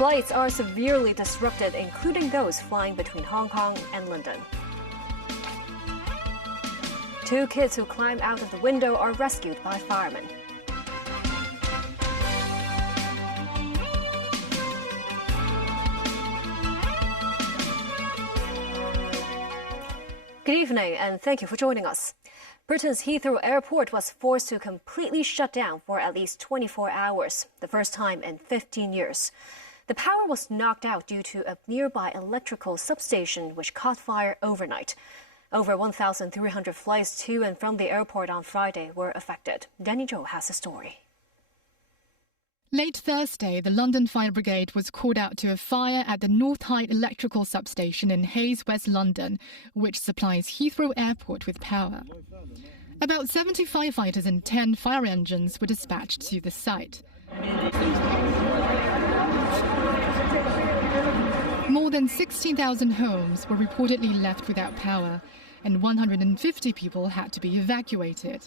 Flights are severely disrupted, including those flying between Hong Kong and London. 2 kids who climbed out of the window are rescued by firemen. Good evening, and thank you for joining us. Britain's Heathrow Airport was forced to completely shut down for at least 24 hours, the first time in 15 years. The power was knocked out due to a nearby electrical substation which caught fire overnight. Over 1,300 flights to and from the airport on Friday were affected. Danny Zhou has the story. Late Thursday, the London Fire Brigade was called out to a fire at the North Height electrical substation in Hayes, West London, which supplies Heathrow Airport with power. About 70 firefighters and 10 fire engines were dispatched to the site. More than 16,000 homes were reportedly left without power, and 150 people had to be evacuated.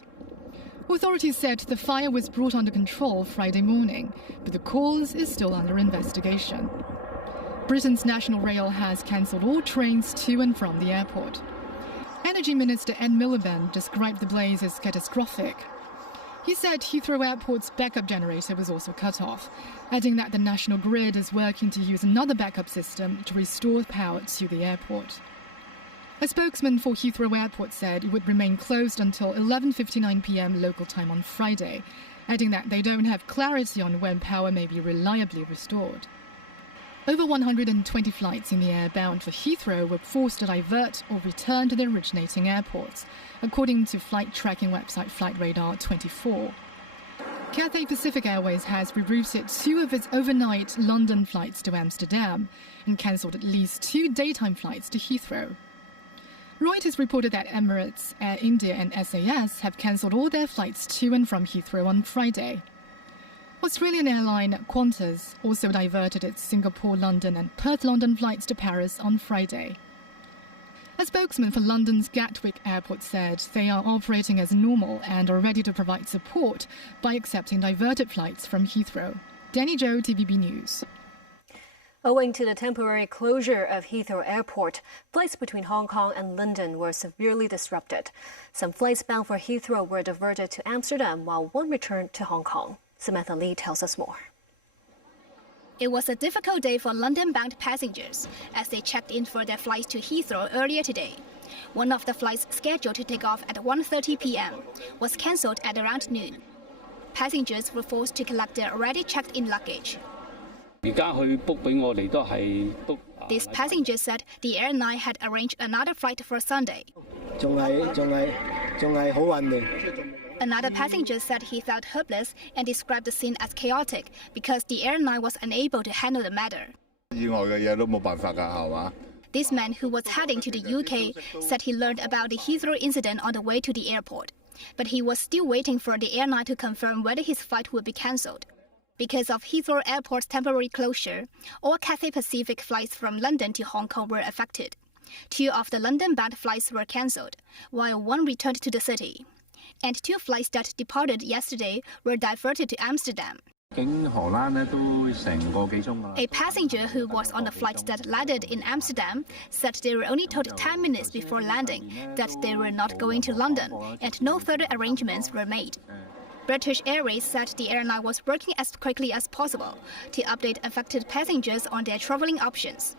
Authorities said the fire was brought under control Friday morning, but the cause is still under investigation. Britain's National Rail has cancelled all trains to and from the airport. Energy Minister Ed Miliband described the blaze as catastrophic. He said Heathrow Airport's backup generator was also cut off, adding that the national grid is working to use another backup system to restore power to the airport. A spokesman for Heathrow Airport said it would remain closed until 11:59 p.m. local time on Friday, adding that they don't have clarity on when power may be reliably restored. Over 120 flights in the air bound for Heathrow were forced to divert or return to their originating airports, according to flight tracking website Flightradar24. Cathay Pacific Airways has rerouted 2 of its overnight London flights to Amsterdam and cancelled at least 2 daytime flights to Heathrow. Reuters reported that Emirates, Air India and SAS have cancelled all their flights to and from Heathrow on Friday. Australian airline Qantas also diverted its Singapore, London and Perth, London flights to Paris on Friday. A spokesman for London's Gatwick Airport said they are operating as normal and are ready to provide support by accepting diverted flights from Heathrow. Danny Zhou, TVB News. Owing to the temporary closure of Heathrow Airport, flights between Hong Kong and London were severely disrupted. Some flights bound for Heathrow were diverted to Amsterdam, while one returned to Hong Kong. Samantha Lee tells us more. It was a difficult day for London-bound passengers as they checked in for their flights to Heathrow earlier today. One of the flights scheduled to take off at 1:30 p.m. was cancelled at around noon. Passengers were forced to collect their already checked-in luggage. This passenger said the airline had arranged another flight for Sunday. Another passenger said he felt hopeless and described the scene as chaotic because the airline was unable to handle the matter. This man, who was heading to the UK, said he learned about the Heathrow incident on the way to the airport, but he was still waiting for the airline to confirm whether his flight would be cancelled. Because of Heathrow Airport's temporary closure, all Cathay Pacific flights from London to Hong Kong were affected. 2 of the London-bound flights were cancelled, while 1 returned to the city. And 2 flights that departed yesterday were diverted to Amsterdam. A passenger who was on the flight that landed in Amsterdam said they were only told 10 minutes before landing that they were not going to London and no further arrangements were made. British Airways said the airline was working as quickly as possible to update affected passengers on their travelling options.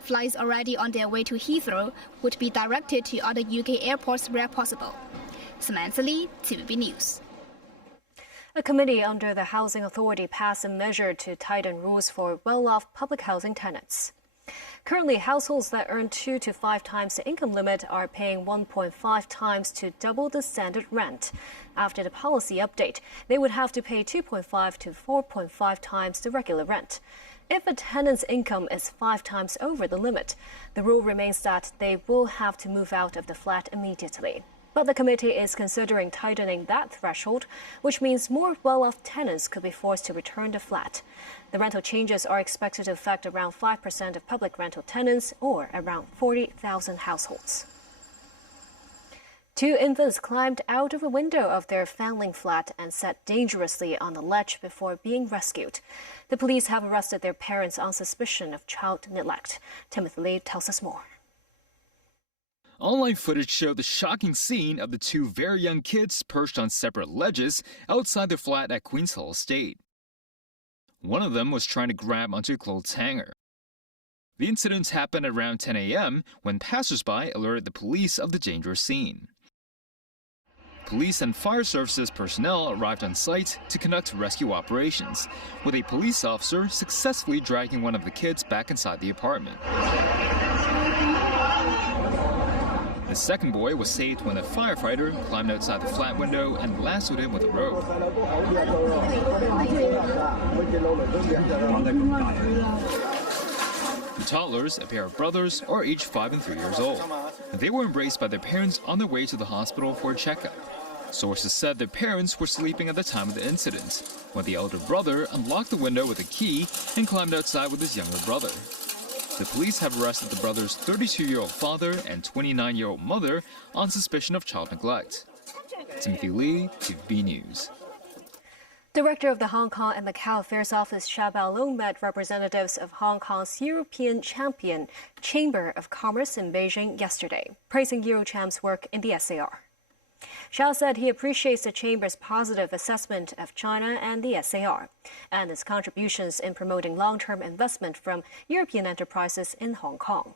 Flights already on their way to Heathrow would be directed to other UK airports where possible. Samantha Lee, TVB News. A committee under the Housing Authority passed a measure to tighten rules for well-off public housing tenants. Currently, households that earn 2 to 5 times the income limit are paying 1.5 times to double the standard rent. After the policy update, they would have to pay 2.5 to 4.5 times the regular rent. If a tenant's income is 5 times over the limit, the rule remains that they will have to move out of the flat immediately. But the committee is considering tightening that threshold, which means more well-off tenants could be forced to return the flat. The rental changes are expected to affect around 5% of public rental tenants, or around 40,000 households. Two infants climbed out of a window of their Fanling flat and sat dangerously on the ledge before being rescued. The police have arrested their parents on suspicion of child neglect. Timothy Lee tells us more. Online footage showed the shocking scene of the two very young kids perched on separate ledges outside their flat at Queens Hall Estate. One of them was trying to grab onto a clothes hanger. The incident happened around 10 a.m. when passersby alerted the police of the dangerous scene. Police and fire services personnel arrived on site to conduct rescue operations, with a police officer successfully dragging one of the kids back inside the apartment. The second boy was saved when a firefighter climbed outside the flat window and lassoed him with a rope. The toddlers, a pair of brothers, are aged 5 and 3 years old. They were embraced by their parents on their way to the hospital for a checkup. Sources said their parents were sleeping at the time of the incident, when the elder brother unlocked the window with a key and climbed outside with his younger brother. The police have arrested the brother's 32-year-old father and 29-year-old mother on suspicion of child neglect. Timothy Lee, TVB News. Director of the Hong Kong and Macau Affairs Office, Xia Baolong, met representatives of Hong Kong's European Champion Chamber of Commerce in Beijing yesterday, praising Eurocham's work in the SAR. Xia said he appreciates the Chamber's positive assessment of China and the SAR, and its contributions in promoting long-term investment from European enterprises in Hong Kong.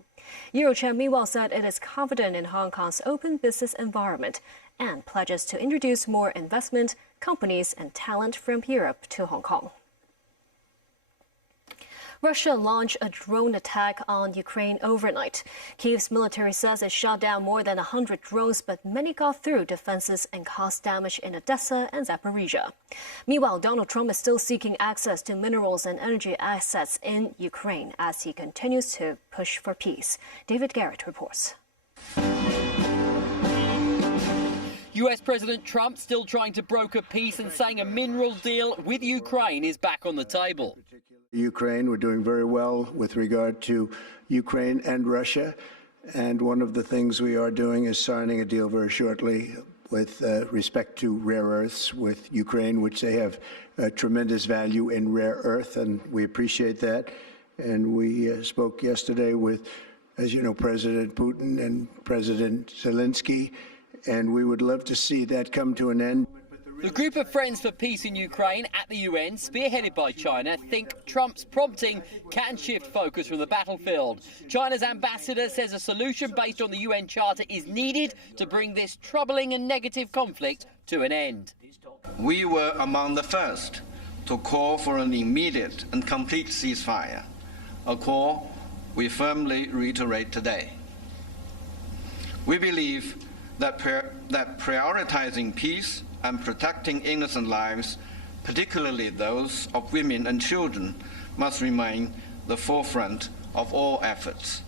Eurocham meanwhile said it is confident in Hong Kong's open business environment and pledges to introduce more investment, companies, and talent from Europe to Hong Kong. Russia launched a drone attack on Ukraine overnight. Kyiv's military says it shot down more than 100 drones, but many got through defenses and caused damage in Odessa and Zaporizhia. Meanwhile, Donald Trump is still seeking access to minerals and energy assets in Ukraine as he continues to push for peace. David Garrett reports. US President Trump still trying to broker peace and saying a mineral deal with Ukraine is back on the table. Ukraine, we're doing very well with regard to Ukraine and Russia. And one of the things we are doing is signing a deal very shortly with respect to rare earths with Ukraine, which they have tremendous value in rare earth, and we appreciate that. And we spoke yesterday with, as you know, President Putin and President Zelensky, and we would love to see that come to an end. The group of Friends for Peace in Ukraine at the UN, spearheaded by China, think Trump's prompting can shift focus from the battlefield. China's ambassador says a solution based on the UN Charter is needed to bring this troubling and negative conflict to an end. We were among the first to call for an immediate and complete ceasefire, a call we firmly reiterate today. We believe that prioritizing peace and protecting innocent lives, particularly those of women and children, must remain the forefront of all efforts.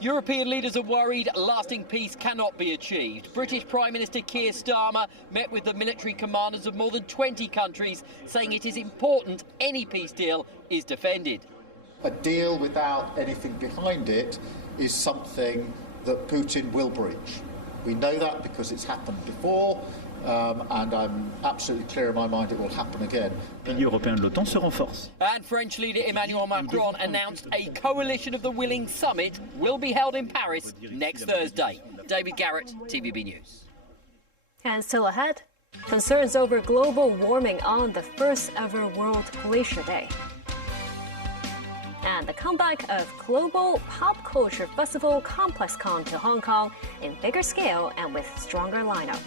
European leaders are worried lasting peace cannot be achieved. British Prime Minister Keir Starmer met with the military commanders of more than 20 countries, saying it is important any peace deal is defended. A deal without anything behind it is something that Putin will breach. We know that because it's happened before. And I'm absolutely clear in my mind it will happen again. And French leader Emmanuel Macron announced a coalition of the willing summit will be held in Paris next Thursday. David Garrett, TVB News. And still ahead, concerns over global warming on the first ever World Glacier Day. And the comeback of global pop culture festival ComplexCon to Hong Kong in bigger scale and with stronger lineup.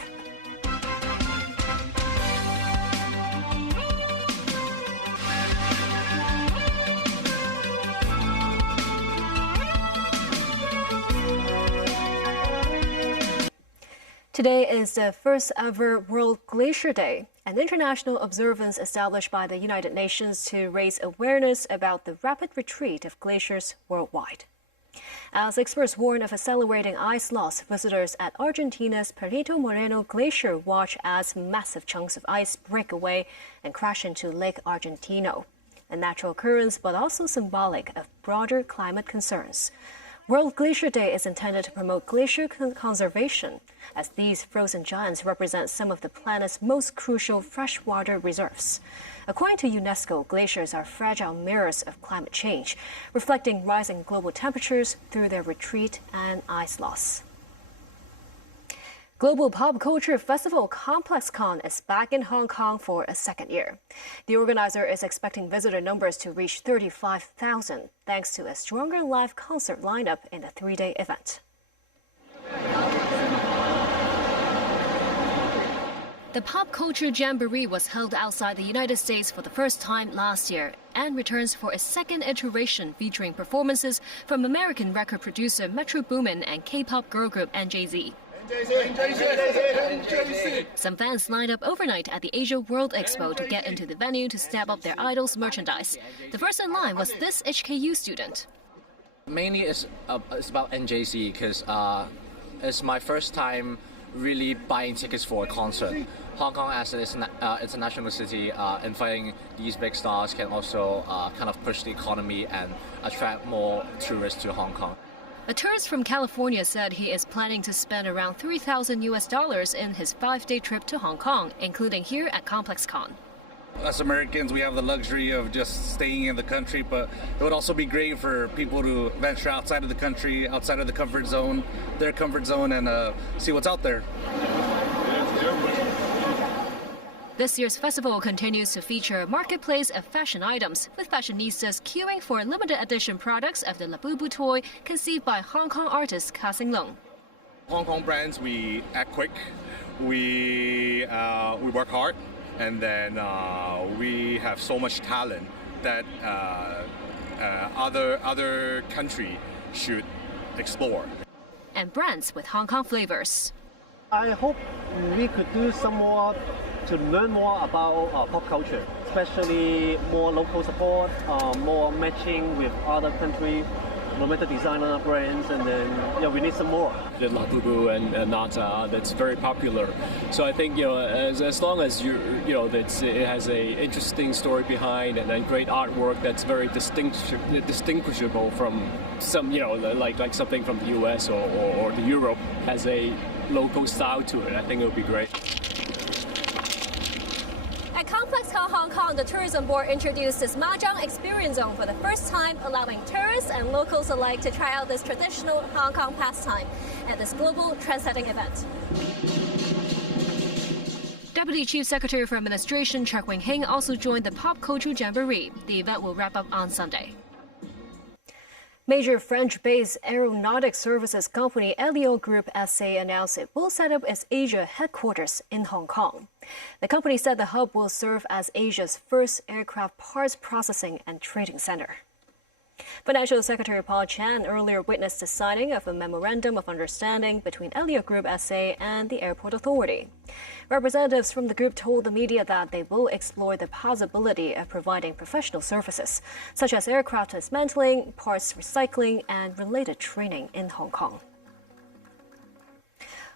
Today is the first ever World Glacier Day, an international observance established by the United Nations to raise awareness about the rapid retreat of glaciers worldwide. As experts warn of accelerating ice loss, visitors at Argentina's Perito Moreno Glacier watch as massive chunks of ice break away and crash into Lake Argentino, a natural occurrence but also symbolic of broader climate concerns. World Glacier Day is intended to promote glacier conservation, as these frozen giants represent some of the planet's most crucial freshwater reserves. According to UNESCO, glaciers are fragile mirrors of climate change, reflecting rising global temperatures through their retreat and ice loss. Global pop culture festival ComplexCon is back in Hong Kong for a second year. The organizer is expecting visitor numbers to reach 35,000, thanks to a stronger live concert lineup in the three-day event. The Pop Culture Jamboree was held outside the United States for the first time last year and returns for a second iteration featuring performances from American record producer Metro Boomin and K-pop girl group NJZ. Some fans lined up overnight at the Asia World Expo to get into the venue to snap up their idols' merchandise. The first in line was this HKU student. Mainly it's about NJZ because it's my first time really buying tickets for a concert. Hong Kong as an international city, inviting these big stars can also kind of push the economy and attract more tourists to Hong Kong. A tourist from California said he is planning to spend around $3,000 in his 5-day trip to Hong Kong, including here at ComplexCon. Us Americans, we have the luxury of just staying in the country, but it would also be great for people to venture outside of the country, outside of the comfort zone, their comfort zone, and see what's out there. This year's festival continues to feature a marketplace of fashion items, with fashionistas queuing for limited edition products of the Labubu toy conceived by Hong Kong artist Ka Sing Lung. Hong Kong brands, we act quick, we work hard, and then we have so much talent that other country should explore. And brands with Hong Kong flavors. I hope we could do some more to learn more about pop culture, especially more local support, more matching with other country, no matter designer brands, and then we need some more. The Labubu and Nata, that's very popular. So I think as long as it has a interesting story behind and then great artwork that's very distinguishable from some like something from the US or the Europe has a local style to it. I think it would be great. At ComplexCon Hong Kong, the tourism board introduced this Mahjong experience zone for the first time, allowing tourists and locals alike to try out this traditional Hong Kong pastime at this global trend-setting event. Deputy Chief Secretary for Administration Chek Wing Hing also joined the Pop Culture Jamboree. The event will wrap up on Sunday. Major French-based aeronautic services company Elio Group SA announced it will set up its Asia headquarters in Hong Kong. The company said the hub will serve as Asia's first aircraft parts processing and trading center. Financial Secretary Paul Chan earlier witnessed the signing of a memorandum of understanding between Elio Group SA and the Airport Authority. Representatives from the group told the media that they will explore the possibility of providing professional services, such as aircraft dismantling, parts recycling, and related training in Hong Kong.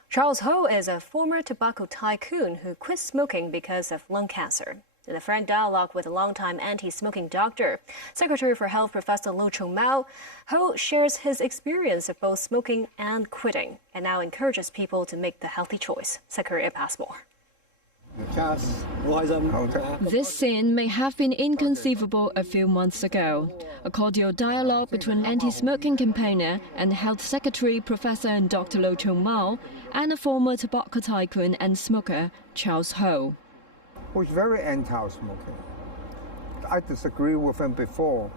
Charles Ho is a former tobacco tycoon who quit smoking because of lung cancer. In a frank dialogue with a longtime anti-smoking doctor, Secretary for Health Professor Lo Chung Mao, Ho shares his experience of both smoking and quitting, and now encourages people to make the healthy choice. Secretary has more. This scene may have been inconceivable a few months ago. A cordial dialogue between anti-smoking campaigner and Health Secretary Professor and Dr. Lo Chung Mao and a former tobacco tycoon and smoker, Charles Ho. Who's very anti-smoking. I disagree with him before,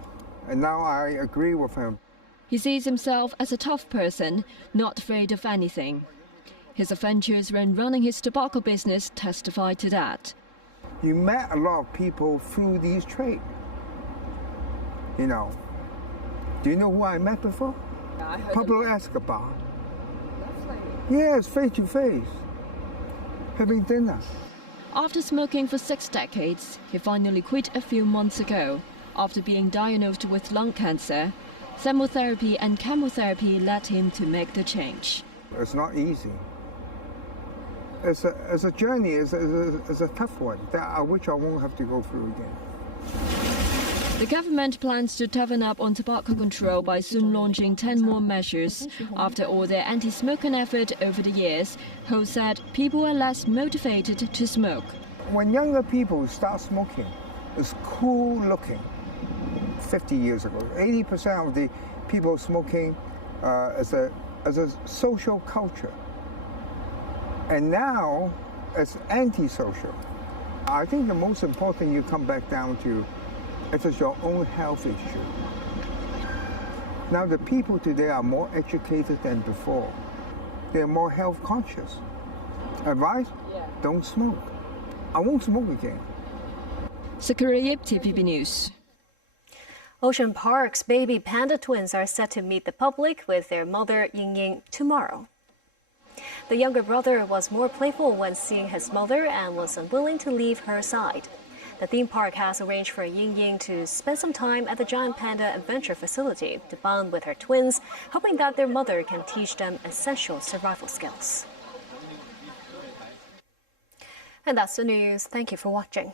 and now I agree with him. He sees himself as a tough person, not afraid of anything. His adventures when running his tobacco business testify to that. You met a lot of people through these trades. Do you know who I met before? Pablo Escobar. Yes, face to face, having dinner. After smoking for 6 decades, he finally quit a few months ago. After being diagnosed with lung cancer, chemotherapy and chemotherapy led him to make the change. It's not easy. It's a journey, it's a tough one that which I won't have to go through again. The government plans to toughen up on tobacco control by soon launching 10 more measures. After all their anti-smoking effort over the years, Ho said people are less motivated to smoke. When younger people start smoking, it's cool looking. 50 years ago, 80% of the people smoking as a social culture. And now it's antisocial. I think the most important you come back down to it is your own health issue. Now the people today are more educated than before. They're more health conscious. Advice? Don't smoke. I won't smoke again. Sakura Yip, TVB News. Ocean Park's baby panda twins are set to meet the public with their mother Ying Ying tomorrow. The younger brother was more playful when seeing his mother and was unwilling to leave her side. The theme park has arranged for Ying Ying to spend some time at the Giant Panda Adventure Facility to bond with her twins, hoping that their mother can teach them essential survival skills. And that's the news. Thank you for watching.